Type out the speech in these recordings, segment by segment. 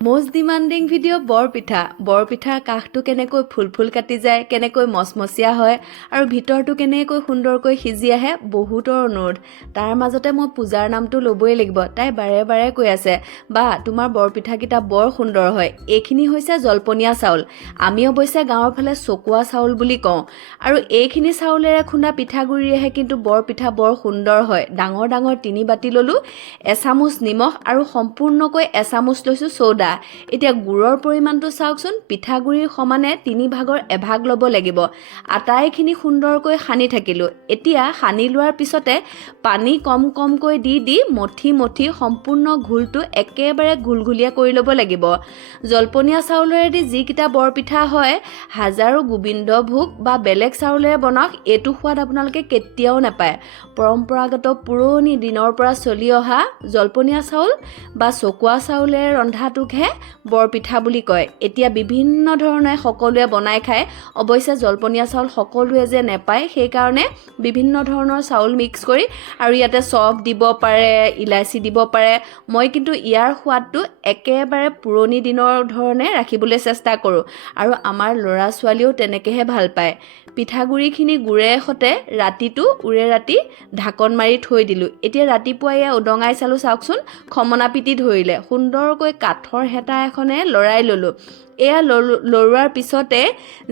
Most demanding video বৰপিঠাৰ কাষটো কেনেকৈ ফুল কাটি যায়, কেনেকৈ মচমচীয়া হয় আৰু ভিতৰটো কেনেকৈ সুন্দৰকৈ সিজি আহে বহুতৰ অনুৰোধ। তাৰ মাজতে মই পূজাৰ নামটো ল'বই লাগিব। তাই বাৰে বাৰে কৈ আছে, বা তোমাৰ বৰপিঠাকেইটা বৰ সুন্দৰ হয়। এইখিনি হৈছে জলপনীয়া চাউল। আমি অৱশ্যে গাঁৱৰ ফালে চকুৱা চাউল বুলি কওঁ। আৰু এইখিনি চাউলেৰে খুন্দা পিঠাগুড়িৰেহে কিন্তু বৰপিঠা বৰ সুন্দৰ হয়। ডাঙৰ ডাঙৰ 3 বাতি ল'লোঁ, এচামুচ নিমখ আৰু সম্পূৰ্ণকৈ এচামুচ লৈছোঁ চৌদা। এতিয়া গুড়ৰ পৰিমাণটো চাওকচোন, পিঠাগুড়িৰ সমানে 3 ভাগৰ 1 ভাগ ল'ব লাগিব। আটাইখিনি সুন্দৰকৈ সানি থাকিলোঁ। এতিয়া সানি লোৱাৰ পিছতে পানী কমকৈ দি মঠি সম্পূৰ্ণ ঘোলটো একেবাৰে ঘুলঘুলীয়া কৰি ল'ব লাগিব। জলপনীয়া চাউলেৰেদি যিকেইটা বৰপিঠা হয়, হাজাৰো গোবিন্দভোগ বা বেলেগ চাউলেৰে বনাওক, এইটো সোৱাদ আপোনালোকে কেতিয়াও নাপায়। পৰম্পৰাগত পুৰণি দিনৰ পৰা চলি অহা জলপনীয়া চাউল বা চকুৱা চাউলেৰে ৰন্ধাটোকহে বৰপিঠা বুলি কয়। এতিয়া বিভিন্ন ধৰণে সকলোৱে বনাই খায়। অৱশ্যে জলপনীয়া চাউল সকলোৱে যে নেপায়, সেইকাৰণে বিভিন্ন ধৰণৰ চাউল মিক্স কৰি আৰু ইয়াতে চফ দিব পাৰে, ইলাচি দিব পাৰে। মই কিন্তু ইয়াৰ সোৱাদটো একেবাৰে পুৰণি দিনৰ ধৰণে ৰাখিবলৈ চেষ্টা কৰোঁ আৰু আমাৰ ল'ৰা ছোৱালীয়েও তেনেকৈহে ভাল পায়। পিঠাগুড়িখিনি গুড়েৰে সৈতে ৰাতিটো ৰাতি ঢাকন মাৰি থৈ দিলোঁ। এতিয়া ৰাতিপুৱা এয়া উদঙাই চালোঁ, চাওকচোন খমনা পিটি ধৰিলে। সুন্দৰকৈ কাঠৰ হেতা এখনে লৰাই ল'লোঁ। এয়া লৰোৱাৰ পিছতে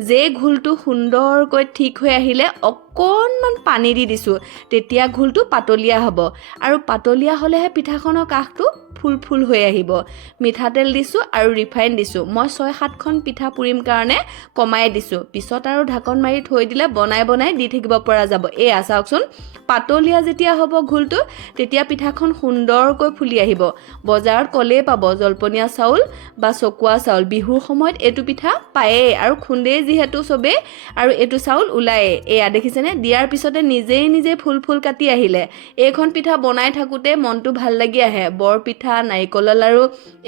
যে ঘোলটো সুন্দৰকৈ ঠিক হৈ আহিলে, অকণমান পানী দি দিছোঁ। তেতিয়া ঘোলটো পাতলীয়া হ'ব আৰু পাতলীয়া হ'লেহে পিঠাখনৰ কাষটো ফুল হৈ আহিব। মিঠাতেল দিছোঁ আৰু ৰিফাইন দিছোঁ। মই 6-7খন পিঠা পুৰিম কাৰণে কমাই দিছোঁ। পিছত আৰু ঢাকন মাৰি থৈ দিলে বনাই দি থাকিব পৰা যাব। এয়া চাওকচোন, পাতলীয়া যেতিয়া হ'ব ঘোলটো, তেতিয়া পিঠাখন সুন্দৰকৈ ফুলি আহিব। বজাৰত ক'লেই পাব জলপনীয়া চাউল বা চকুৱা চাউল। বিহুৰ সময়ত এইটো পিঠা পায়েই আৰু খুন্দেই যিহেতু চবেই, আৰু এইটো চাউল ওলায়েই। এয়া দেখিছেনে, দিয়াৰ পিছতে নিজেই ফুল কাটি আহিলে। এইখন পিঠা বনাই থাকোঁতে মনটো ভাল লাগি আহে। বৰ পিঠা, নাৰিকলৰ লাড়ু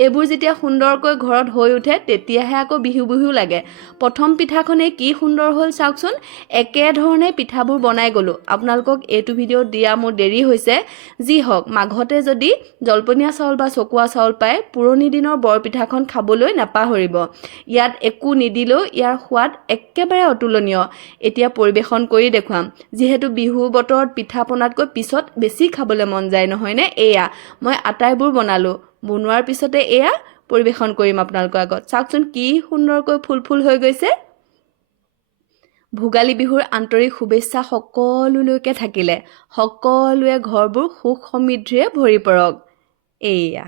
এইবোৰ যেতিয়া সুন্দৰকৈ ঘৰত হৈ উঠে, তেতিয়াহে আকৌ বিহু লাগে। প্ৰথম পিঠাখনেই কি সুন্দৰ হ'ল চাওকচোন। একেধৰণে পিঠাবোৰ বনাই গ'লোঁ। আপোনালোকক এইটো ভিডিঅ' দিয়া মোৰ দেৰি হৈছে। যি হওক, মাঘতে যদি জলপনীয়া চাউল বা চকুৱা চাউল পায়, পুৰণি দিনৰ বৰপিঠাখন খাবলৈ নাপাহৰিব। ইয়াত একো নিদিলেও ইয়াৰ সোৱাদ একেবাৰে অতুলনীয়। এতিয়া পৰিৱেশন কৰি দেখুৱাম। যিহেতু বিহু বতৰত পিঠা পনাতকৈ পিছত বেছি খাবলৈ মন যায়, নহয়নে? এয়া মই আটাইবোৰ বনালোঁ। বনোৱাৰ পিছতে এয়া পৰিৱেশন কৰিম আপোনালোকৰ আগত। চাওকচোন কি সুন্দৰকৈ ফুল হৈ গৈছে। ভোগালী বিহুৰ আন্তৰিক শুভেচ্ছা সকলোলৈকে থাকিলে। সকলোৱে ঘৰবোৰ সুখ সমৃদ্ধিৰে ভৰি পৰক। এয়া।